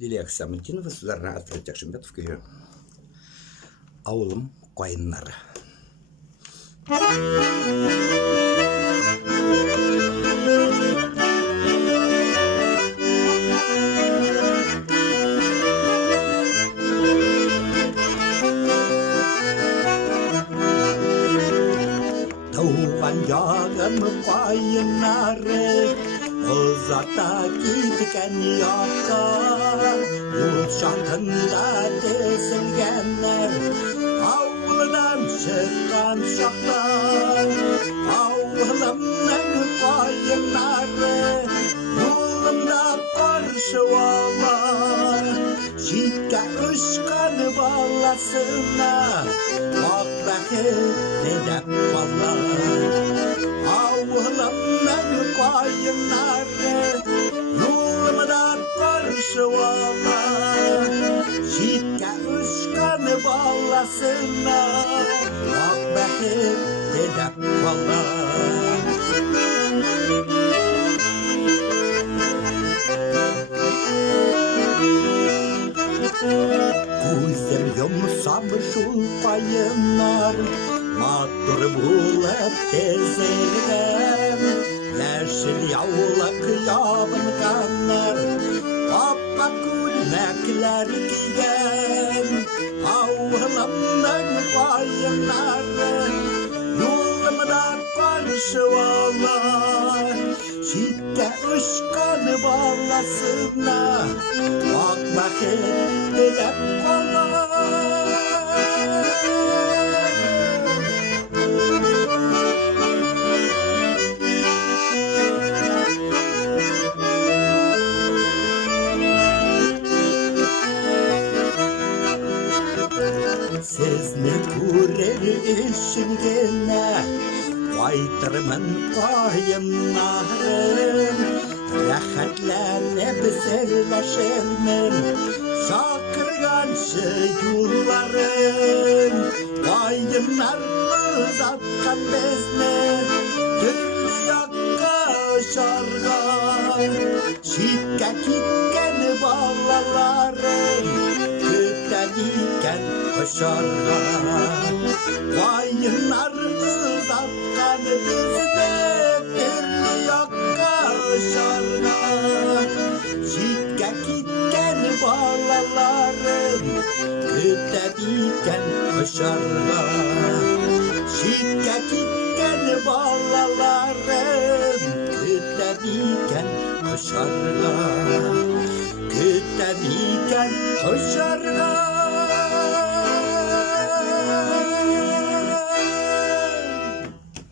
Лилия Аксаментинова, Сударна Альфред Якшимбетов köyü. Avulum koyunları. Doğan yağım koyunları, uzakta gitken yakar. Yurt şantında dizilgenler, avludan çıkan şaklar. Avlımın koyunları, yolumda karşı olar. Şikke ışkan balasına, bakbaki dedep valar. Avlımın koyunları, yolumda karşı olar. Şikke ışkan balasına, bakbaki dedep valar. Gözüm yumsam şul payınlar, matur bulup tezilgen. Yeşil yavlak yabınganlar, papa külmekler giyen. Avlımın payınları, yolumda karşı olar. Şikke ışkan balasına, bakmak edilip kolar. Sizni kurer işin gene, qaytırmın koyunlarım. Rahatlanıp serleşirmin, şakırganşı yollarım. Koyunlar uzatkan bizni, türlü yakka şargar. Şikke kitken balalarım, küteliken koşarlar. Koyunlar uzatkan bizni, türlü yakka şargar. Şikke kitken balalarım, küteliken koşarlar. Şikke kitken balalarım, küteliken koşarlar. Küteliken koşarlar.